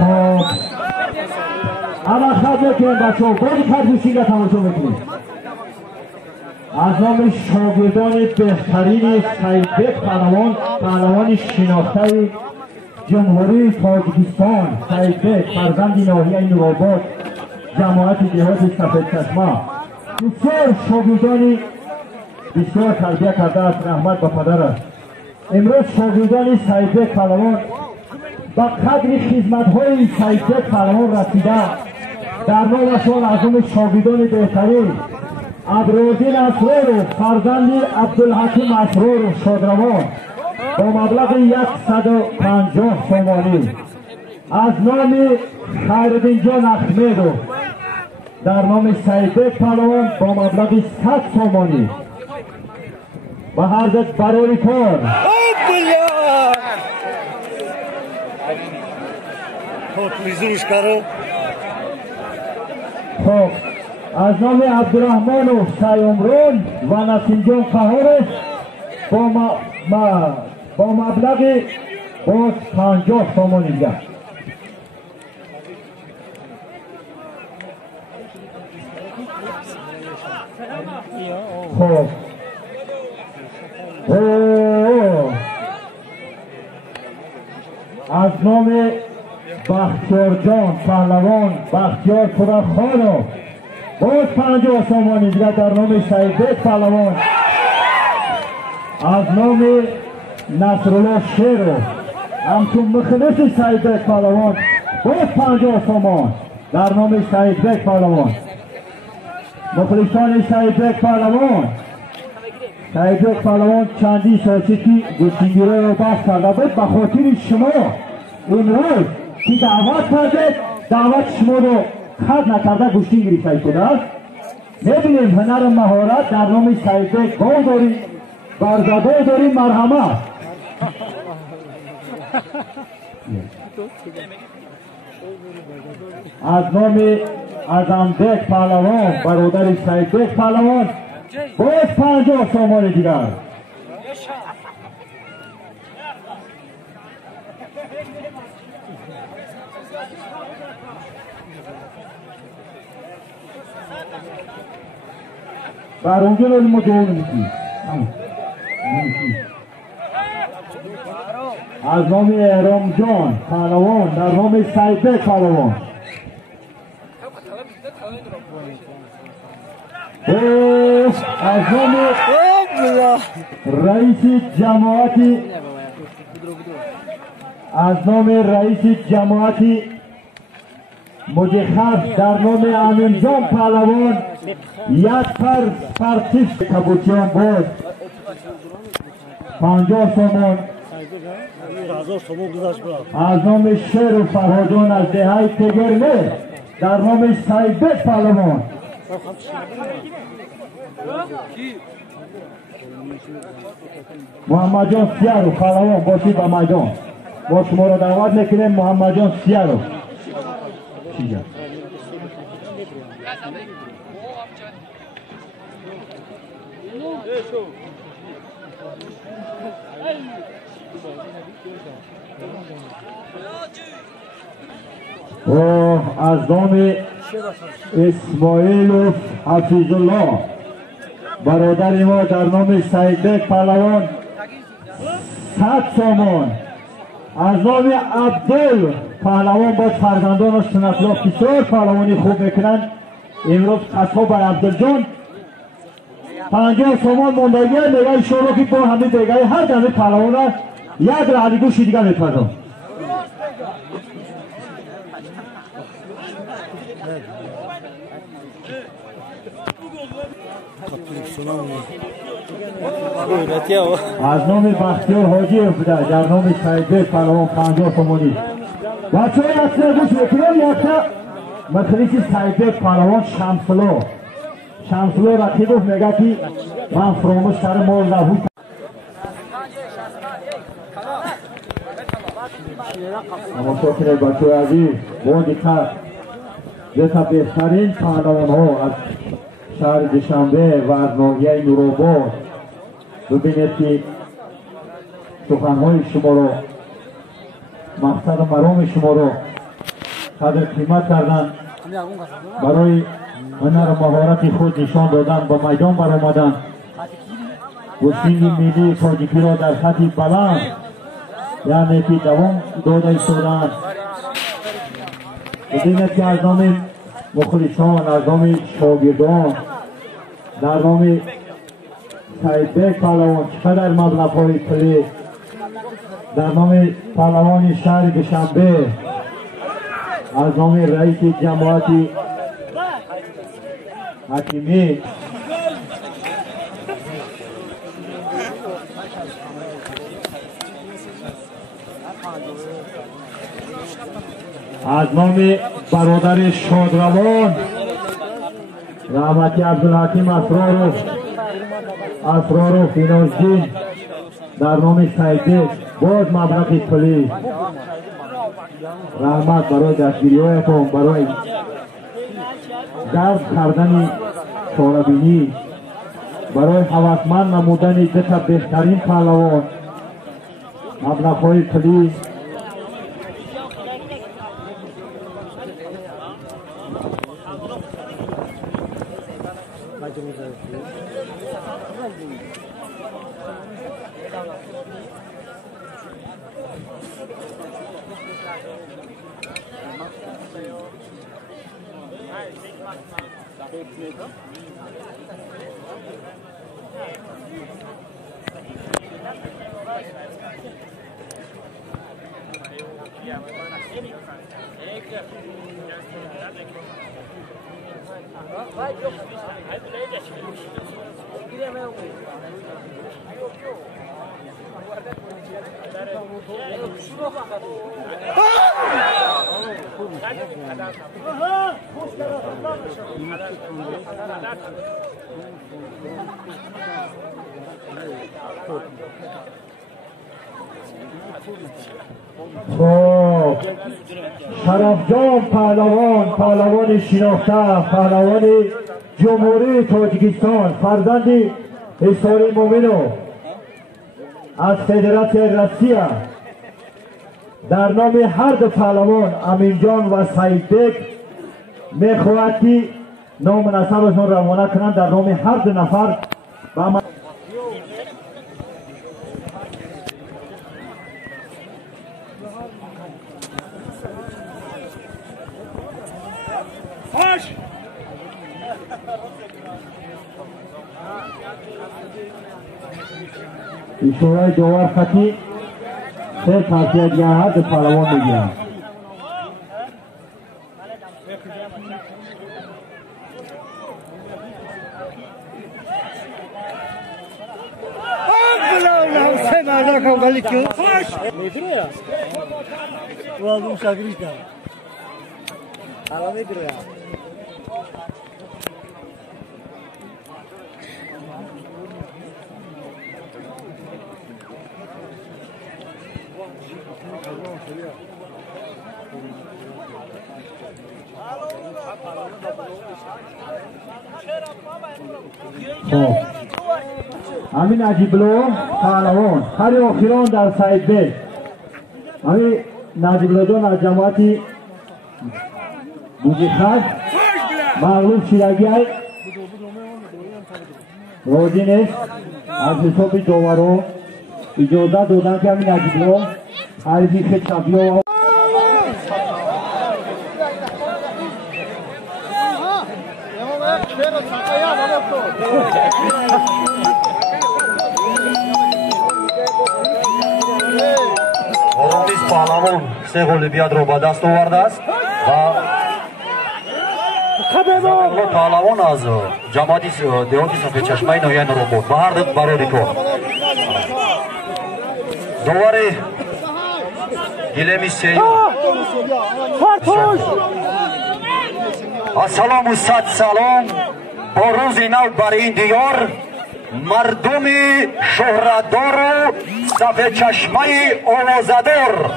خب اما خط بکنیم بچه ها بادی کت گوشینگه تماشا بکنیم از نام شاگردان بهترین سیدبک پهلوان شناخته جمهوری تاجیکستان سیدبک فرزند ناحیه نورآباد جماعت دهات سفید چشمه بسیار شاگردانی بسیار تربیه کرده است رحمت به پدرش امروز شاگردان سیدبک پهلوان با قدر خدمت‌های سیدبک پهلوان رسیده در نامشان از نام شاگردان بهترین ابرالدین اسرار و فرزند عبدالحکیم اسرار و شادروان با مبلغ 150 سومانی از نام خیرالدین جان احمد در نام سیدبک پهلوان با مبلغ 100 سومانی و هر دست برای کار خب از نام عبدالرحمن و سیامرون و نسیم جان قهارش با مبلغ باز 50 سومان دیگر خب از نام بختیار جان پهلوان بختیار پورخانو باز 50 سومانی دیگر در نام سیدبک پهلوان از نام نصرالله شیرو همچون مخلص سیدبک پهلوان باز 50 سومان در نام سیدبک پهلوان مخلصان سیدبک پهلوان سیدبک پهلوان چندی سالشه که گوشتینگیره رو بحث کرده بود به خاطر شما امروز که دعوت کرده دعوت شما رو خط نکرده گوشتینگیری شایی شده است میبینیم هنر مهارت در نام سیدبک باو داریم برزده داریم مرحمت از نام اعظمبک پهلوان برادر سیدبک پهلوان باز 50 سومان دیگر بر اونجا رو ما دوم میکنیم از نام احرام جان پهلوان در نام سیدبک پهلوان از نام رئیس جماعتی مجخف در نام امین جان پهلوان یک پرتیش کبوتیان باز 50 سومان از نام شیر و فرهادان از دههای تگرمه در نام سیدبک پهلوان محمد جان سیارو پهلوان باشید به میدان با شما را دعوت میکنیم محمد جان سیارو از نام اسماعیل و حفیظ الله برادر ما در نام سیدبک پهلوان 100 سومان از نام عبدل پهلوان باز فرزندانش سنتلا بسیار پهلوانی خوب میکنند امروز قصاب بر عبدل جان 50 سومان ماندگی نگاه شروع که با همه دیگه هر جمعه پهلوان را یک رعدی گوشی دیگر میپردم از نام بختیار حاجی بوده در نام سیدبک پهلوان 50 سومانی بچه های اصلا گوش بکنیم یکتا مخلص سیدبک پهلوان شمسلو رقیبوف میگه که من فراموش کردم مال لهو اما شکر بچه های عزیز با دقت یکی بهترین پهلوان ها از شهر دوشنبه و از ناحیه نورآباد ببینید که سخنهای شما را مقصد مرام شما رو قدر قیمت کردن، برای هنر و مهارت خود نشان دادن، با میدان برآمدن، گستینگ ملی تاجیکی را در خط بلند یعنی که دوام داده ایستادند. بدینید که از نام مخلصان، از نام شاگردان، در نام سعید بیگ پهلوان چقدر مبلغ‌های پولی، در نام پهلوان شهر دوشنبه، از نام رئیس جماعت حکیمی، از نام برادر شادروان رحمتی عبدالحکیم اسرار فینانسدین، در نام سعید باز مبلغ پولی رحمت برای دستگیری‌هایتان، برای درد کردن چاره‌بینی، برای هوسمند نمودن دو تا بهترین پهلوان مبلغ‌های پولی خب شرفجان پهلوان شناخته، پهلوان جمهوری تاجیکستان، فرزند حساری مومنو از فدراسیون روسیه، در نام هر دو پهلوان امین جان و سعید بیگ میخواهد که نام نسبشون روانه کنند در نام هر دو نفر و اشاره جوار خطی سه خاصیت یا هر دو پهلوان میگیرند. همین نجیبلو پهلوان هر آخران در سعید بیگ، همین نجیبلو جان از جماعتی بوزیخت مغلوب شیرگی های راضی نیست. از حساب داوران اجازه دادن که همین نجیبلو حریفی خود شبیه Oromis Pahlavan se Olimpiad رو به دست آورده است و پهلوان از جماعتی دهاتی سفید چشمه نوین رو بود و هر دو برای کار داور گیلمی سیو السلام و صد سلام با روز نو بر این دیار مردم شهردار و سفید چشمه آوازدار.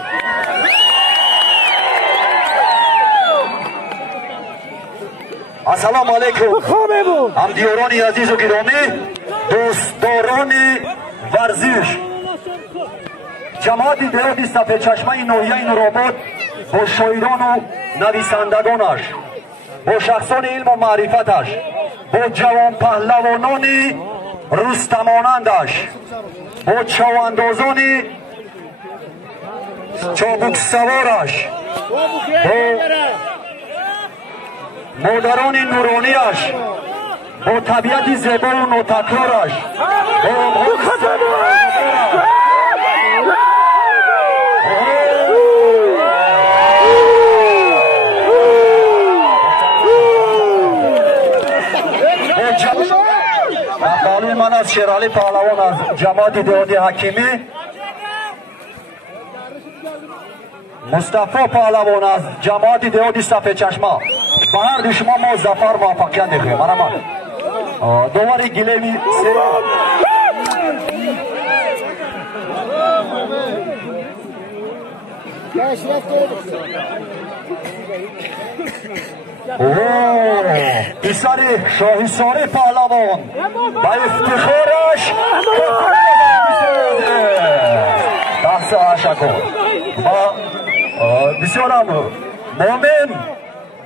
السلام علیکم همدیاران عزیز و گرامی، دوستداران ورزش، جماعت دهاتی سفید چشمه ناحیه نورآباد با شاعران و نویسندگانش، با شخصان علم و معرفتش، با جوان پهلوانان رستمانندش، با چواندازان چابک سوارش، با مادران نورانیش، با طبیعت زیبا و نوتکرارش، با من از شیرعلی پهلوان از جماعت دهاتی حکیمی، مصطفی پهلوان از جماعت دهاتی سفید چشمه، به هر شما ما ظفر موفقیت میخوایم. دوباره گله‌ای پسر شاهساری پهلوان با افتخارش بسیارم مومن،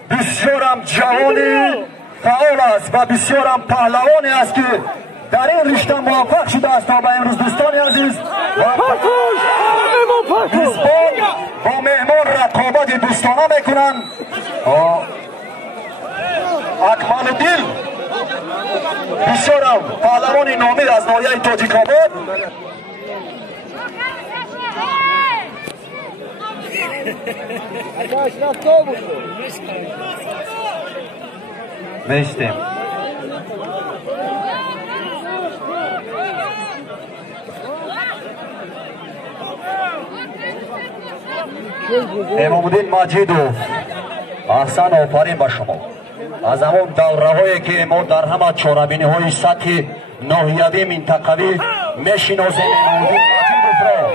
بسیارم جوانی فعال است و بسیارم پهلوانی است که در این رشته موفق شده است تا به امروز. دوستان عزیز با مهمان رقابت دوستانه میکنند. اکمل الدین بسیارم پهلوان نامی از ناحیه تاجیک‌آباد، میشتیم امام الدین مجیدوف، احسن آفرین به شما. از همون دوره‌هایی که ما در همه چهاربینی‌های سطح ناحیوی منطقوی میشناسیم امام الدین مجیدوف را،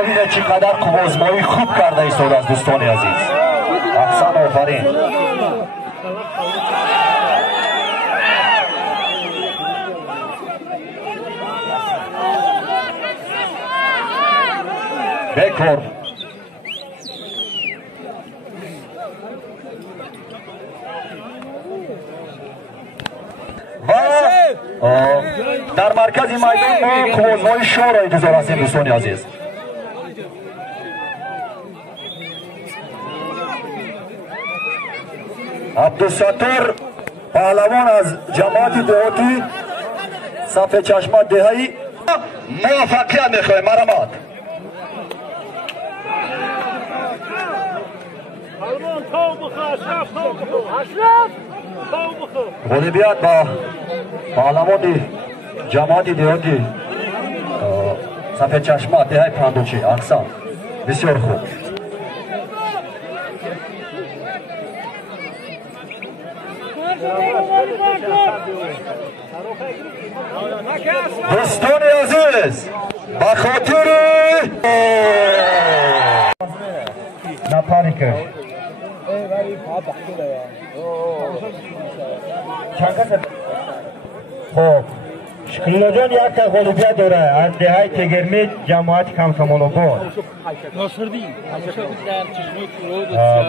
ببینید چقدر کوبازمایی خوب کرده ایستاده است. دوستان عزیز احسن آفرین. بکر و در مرکز میدان ما کوبازهای شو را انتظار هستیم. دوستان عزیز عبدالستار پهلوان از جماعت دهاتی سفید چشمه دهی موفقیت میخواهیم. مرحمت غالبیت با پهلوان جماعت دهاتی سفید چشمه دهی پندوچی. احسن، بسیار خوب. دوستان عزیز به خاطر نپاری کش خب شکلا جان یک تا غالبیت داره از دهه تگرمی جماعت کم سامان آباد.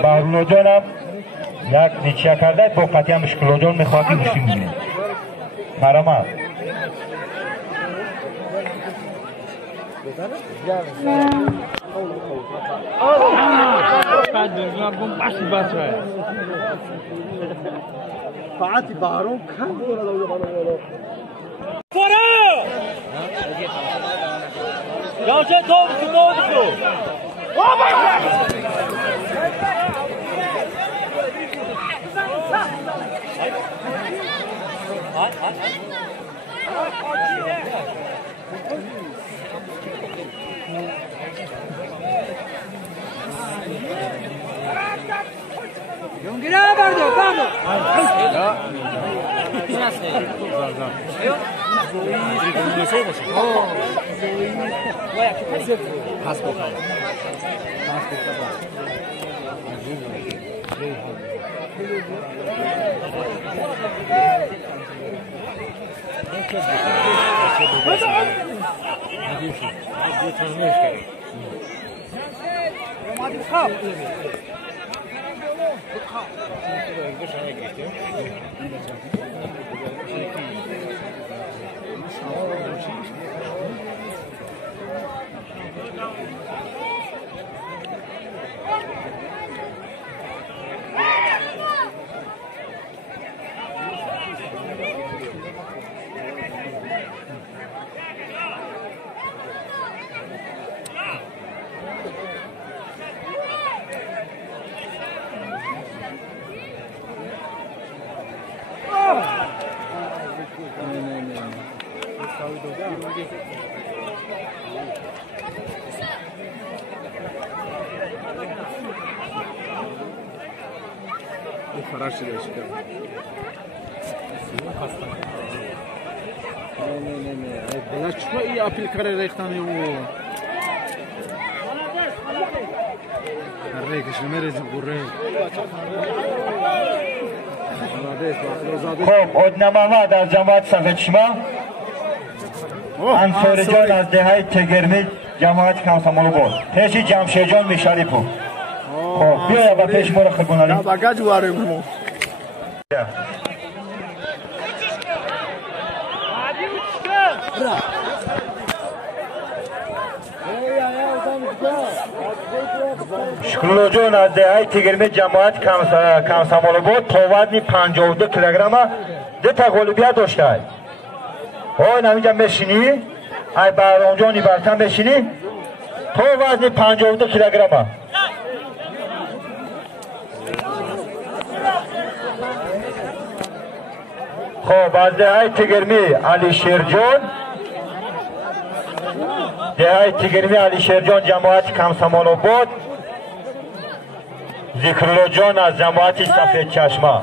بهرولا جان هم یک نیچه کرده با قطعی هم شکلا جان میخواهی بشیم بینیم. مرحمت فعاتی بارون کم بود. فرا! جاشه تو بکو. Yongera bardo, vamos. بلا چطور ای اپیل کاره ریختانی او ریکش نمیرزیم گره خب ادنمامد از جماعت سفید شما انصاری جان از دهه تگرمی جماعت کمسامولو بود پیشی جمشید جان میشریپو خب بیا با پیش مرا خرگونالی بگه جواریم مو شکلو جان از دهه تگرمی جماعت کمسامولو بود تا وزن 52 کیلوگرم دو تا غلبیه داشته های نمیجا میشینی ای برام جانی برتن میشینی تا وزن 52 کیلوگرم خب از دهه تگرمی علی شیرجان دهه تگرمی علی شیرجان جماعت کمسامولو بود ذکرالله جان از جماعت سفید چشمه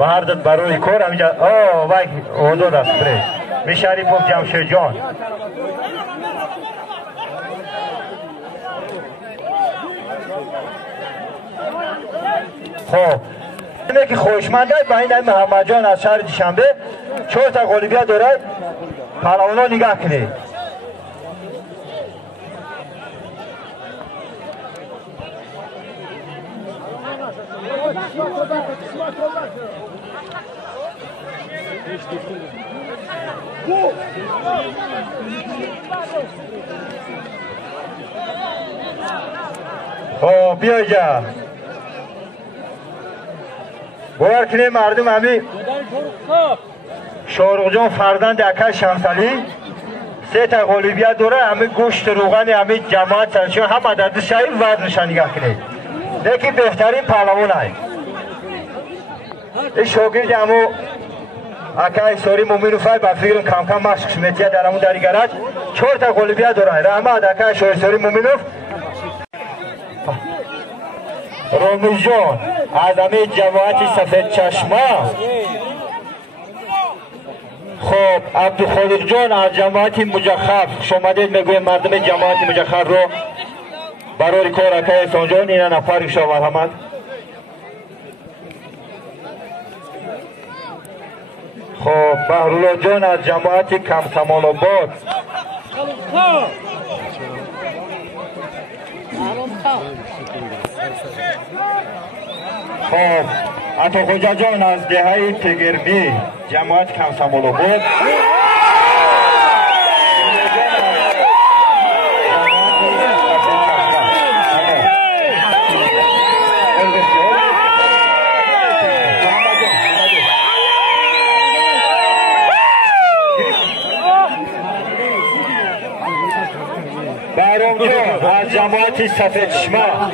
و هر دت برای کار همینجا وای حضور است بره میشریپوف جمشید جان خب اینه که خوشمنده با این محمد جان از شهر دوشنبه 4 تا غلبیه داره پهلوانا نگاه کنید خب بیا اینجا باور کنید مردم همی شاروق جان فرزند اکا شمسالی 3 تا غلبیه داره همی گوشت روغن همی جماعت سرشون هم عدد شایی وزنشان نگاه کنید لیکن بهترین پهلوان های این شاگرد همو اکای سوری مومینوفای با فکرم کم کم مشق شمیتیه در همون داری گرد 4 تا غلبیه داره رحمت اکای سوری مومینوف رومیز جان از همه جماعت سفید چشمه خب عبدالخالق جان از جماعت مجخر شما دید میگویم مردم جماعت مجخر رو برای کار اکای احسان جان اینا نفرک شما مرحمت خب بهرالله جان از جماعت کمسمال آباد خب عطاخوجا جان از دهه تگرمی جماعت کمسمال آباد از جماعت سفید شما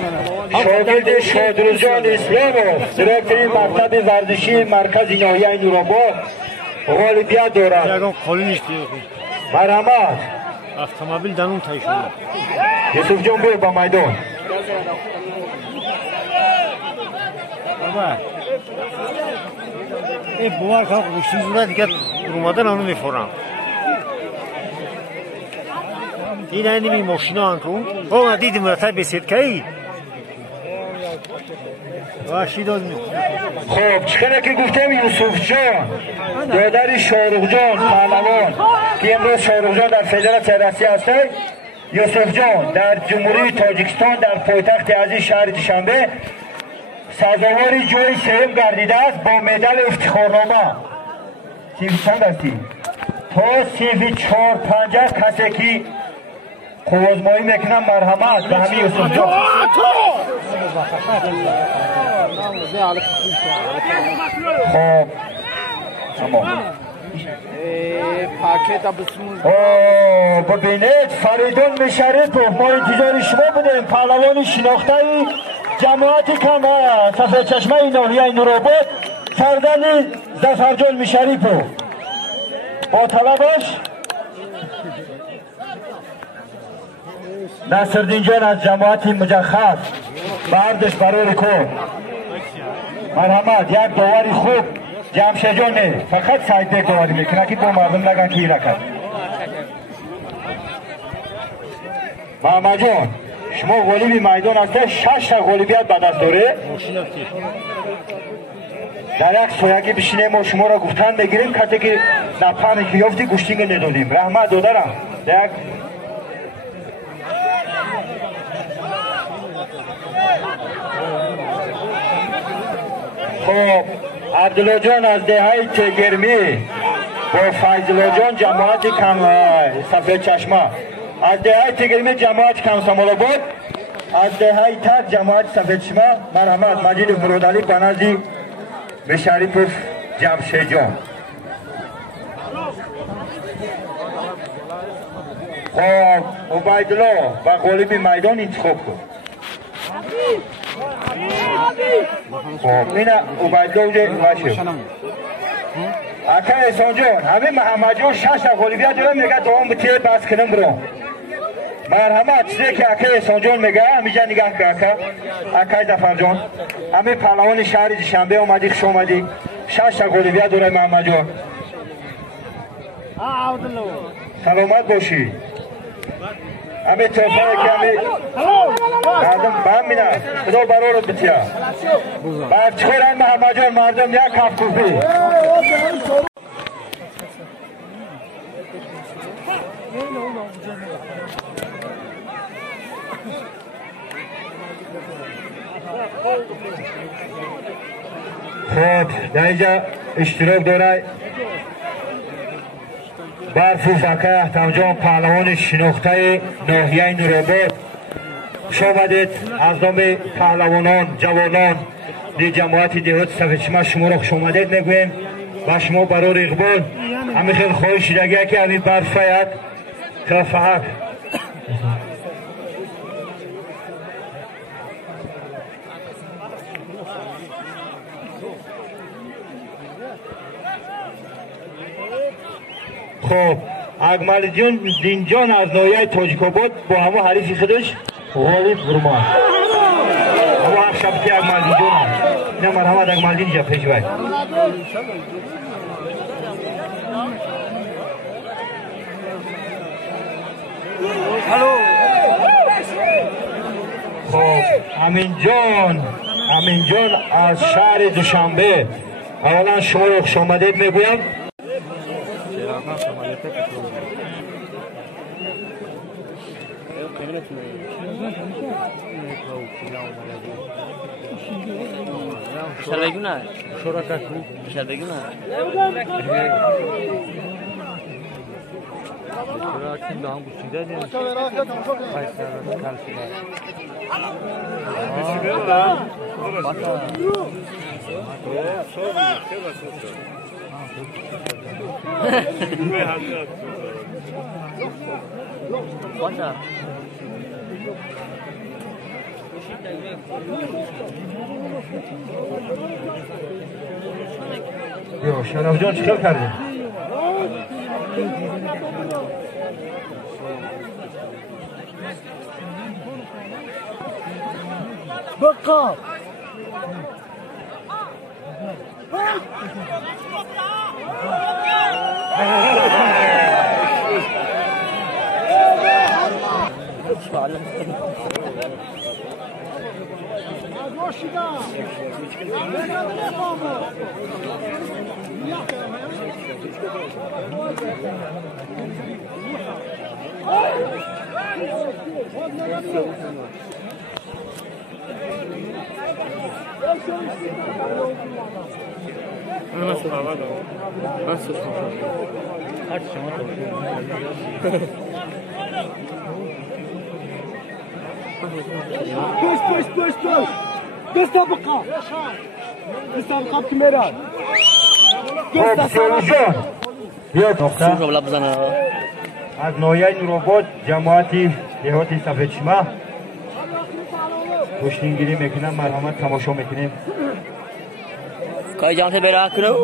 شاگرد شادروزان اسلاموف دیرکتر مکتب ورزشی مرکز ناحیه نورآباد غالبیت دارد مرحمت автомобиль данун тайшуда یوسف جان بیا با میدان баба ای بوار خلق گوشتی زوره دیگه رومادن آنو میفورم این اینمی ماشینا کن او دیدی مرتب بسید که واشی داد می خب چخنه که گفتم یوسف جان دادر شاروق جان پهلوان که امروز شاروق جان در فدراسیون روسیه هسته یوسفجان در جمهوری تاجیکستان در پایتخت عزیز شهر دوشنبه سزاوار جای سوم گردیده است با مدال افتخارنامه. صرف چند هستی؟ تا صرف 4-5 کسی که قوازمایی میکنن مرحمت به همین یوسفجان. خب تمام. ببینید فریدون مشرف ما انتظار شما بودیم. پهلوان شناخته جماعت کم سفید چشمه ناحیه نورآباد سردن ظفرجان مشرف با طلبش نصرالدین جان از جماعت مجخص بردش برای کن مرحمت. یک داوری خوب جمشید جان نه فقط سعید بیگ داوری میکنه که با مردم نگن که این رکت. محمد جان شما غالبی میدان هسته 6 تا غالبیت به دست داره. در یک سویگی بشینه ما شما را گفتن بگیریم کسی که نپنی که یافتی گوشتینگ ندادیم. رحمت دادرم یک خب عبدالله جان از دهه تگرمی با فیضالله جان جماعت کم سفید چشمه از دهه تگرمی جماعت کم سمالاباد از دهه تر جماعت سفید چشمه مرحمت مجید مرادعلی بنازی مشرف جمشید جان. خب عبیدالله و غالب میدان انتخاب کن. خب این عبیدالله باشه اکا احسان جان همین محمد جان 6 تا غالبیت داره میگه دوام بتیه بس کنم برو مرحمت. چیزی که اکا احسان جان میگه همیجا نگاه که اکا ظفر جان همین پهلوان شهر دوشنبه اومدی خوش اومدی 6 تا غالبیت داره محمد جان. سلامت باشی. همین توفایی که همین مردم بهم میدن خدا برای رو بتیا بعد چخورن محمد جان مردم یک کف کوفی. خب در اینجا اشتراک داره برفو فکر احتمجان پهلوان شناخته ناحیه نورآباد. خوش آمدید. از نام پهلوانان جوانان دی جماعت دهات سفید چشمه شما را خوش آمدید میگویم و شما برای اقبال همین خیلی خواهش دیگه که همین برف یک کفحق خب اکمالدین دینجان از ناحیه تاجیک‌آباد با همه حریف خودش غالب برما اما هر شبتی اکمالدین جان نه مرحمت اکمالدین جا پیش باید. خب امین جان از شهر دوشنبه اولا شما رو خوش آمدید میگویم. Şerbeguna. Şoraka. Şerbeguna. Şorakin daha güçlüydü yani. Kayseri'nin karşısında. Başa. Yo, Şarafcan çıkar kardeşim. Bakka. Push. Gösterbakan. Kimeran. Gösterbakan. یک نقطه از ناحیه نورآباد جماعت دهات سفیدچشمه کشتینگیری میکنن مرحمت تماشا میکنیم کای جان سے بیرا کرو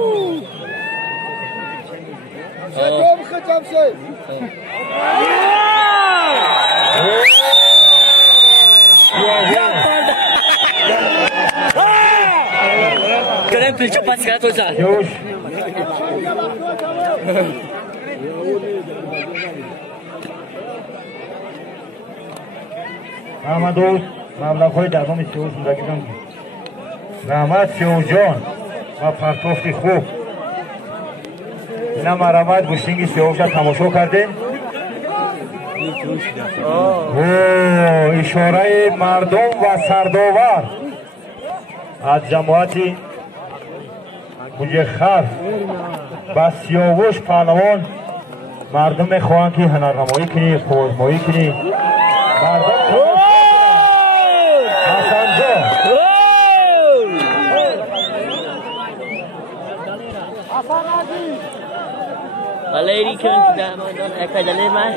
کریم پیچھے پاس کرا تو سال جوش محمد دوست مبلغ های درام سیوز مدرکتم رحمت سیوز جان و پرتوفتی خوب اینا مرحمت گوشتینگی سیوز را تماشا کرده اشاره مردم و سرداور از جماعتی مجخر و سیاوش پهلوان مردم میخواهند که هنرنمایی کنی خوزمایی کنی مردم حسن جان Valeri kent damadon akademi من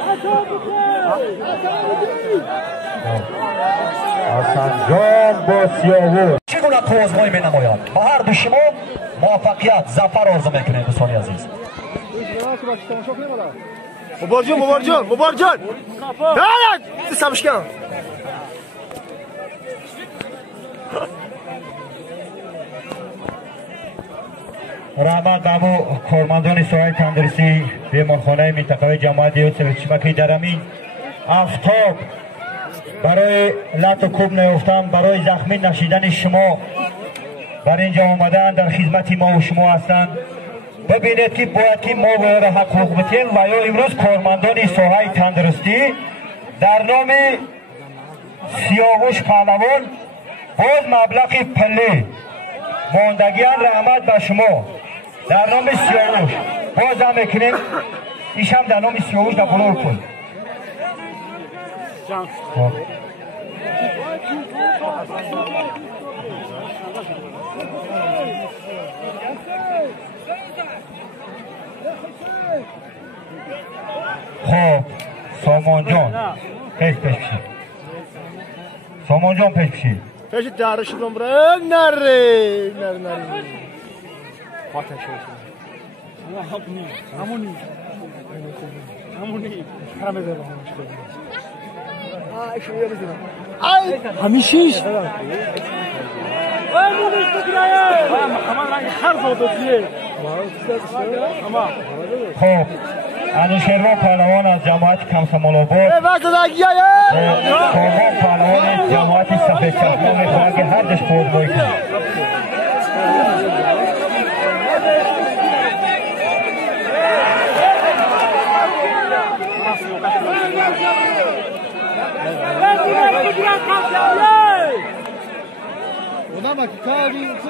حسن جان با سیاوش چگونه خوزمایی می نماید با هر دو شما موفقیت ظفر آرزو میکنیم دوستان عزیز مبارجان نه سمشکن رحمت بابو کارمندان ساحه تندرستی بیمارخانه منطقه جماعت دهات سفیدچشمه که در همین آفتاب برای لط و کوب نیفتن برای زخمی نشیدن شما بر اینجا آمدن در خدمت ما و شما هستند ببینید که باید که ما را حقوق بتیم و یا امروز کارمندان ساحه تندرستی در نام سیاوش پهلوان باز مبلغ پله ماندگیان رحمت به شما در نام سیاوش باز هم میکنیم ایش هم در نام سیاوش در بلور کن خب سامان جان پیش بشید سامان جان پیش بشید پیش درش نمره نره همونی همیشیش خب انوشیروان پهلوان از جماعت کمسمال آباد سامان پهلوان جماعت سفیدچشمه میخواهد که هر دش خوزمایی کنه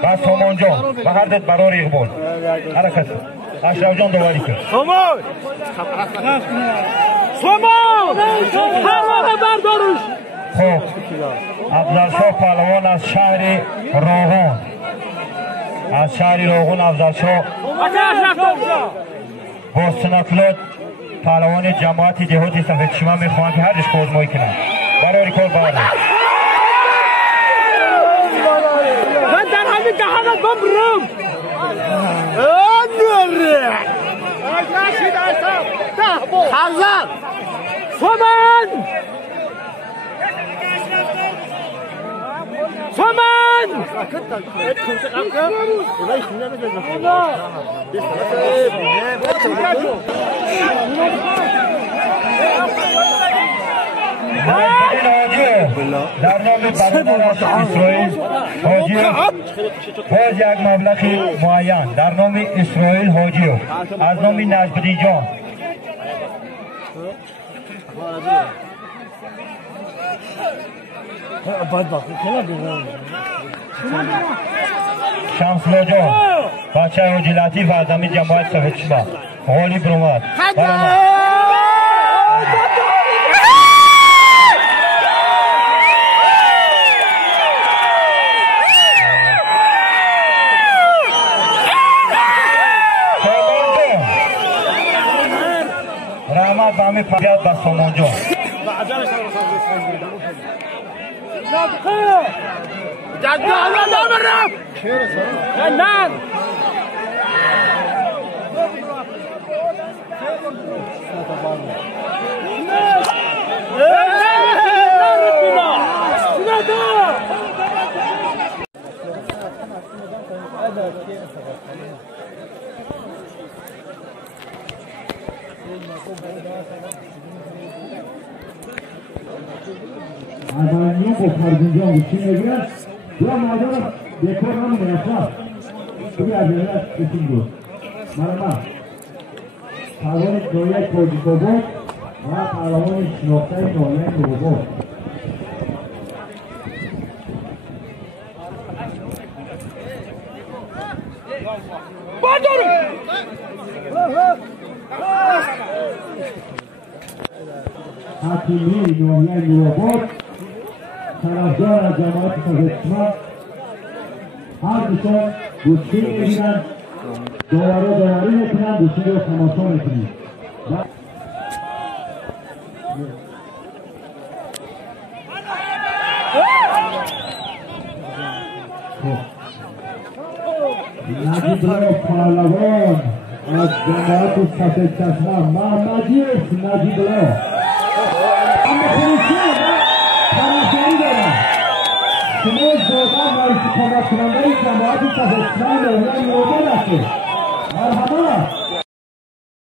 بس سامان جان به هر دت برای اقبال حرکت اشرف جان دواری کرد سامان هر واقع بردارش خب افضلشاه پهلوان از شهر راغون افضلشاه با سنکلات پهلوان جماعت دهات سفیدچشمه میخواهند که هر دش خوزمایی کنند برای کار بارد من در همین دهانت ببرم نره خزر سامان در نام برادر از اسرائیل حاجیوف باز یک مبلغ معین در نام اسرائیل حاجیوف از نام نجم‌الدین جان شمسلوجو بچه اوجیلاتی فردمی جماعت صفحه شما غالی برومد رحمت بامی پریاد با سومونجو Adamın o kargıncan içine girer, bu madem dekor hamle yapar, bu yerler kesin bu. Marma, talon doya koydu kobu, ama talonun noktayı doyan kobu. Hakimi Noyan Yuvabot, taraftar cemaat savaşma, harbiden güçlü edilen, doğru edilen düşünüyor kamasyon etini. Naci Bro Parlavan, az cemaat savaşma, Mahmadiyev Naci Bro. Şimdi Zordan Marisi Kamaklan'dayız ama adı savaşmayla olan yolda nasıl?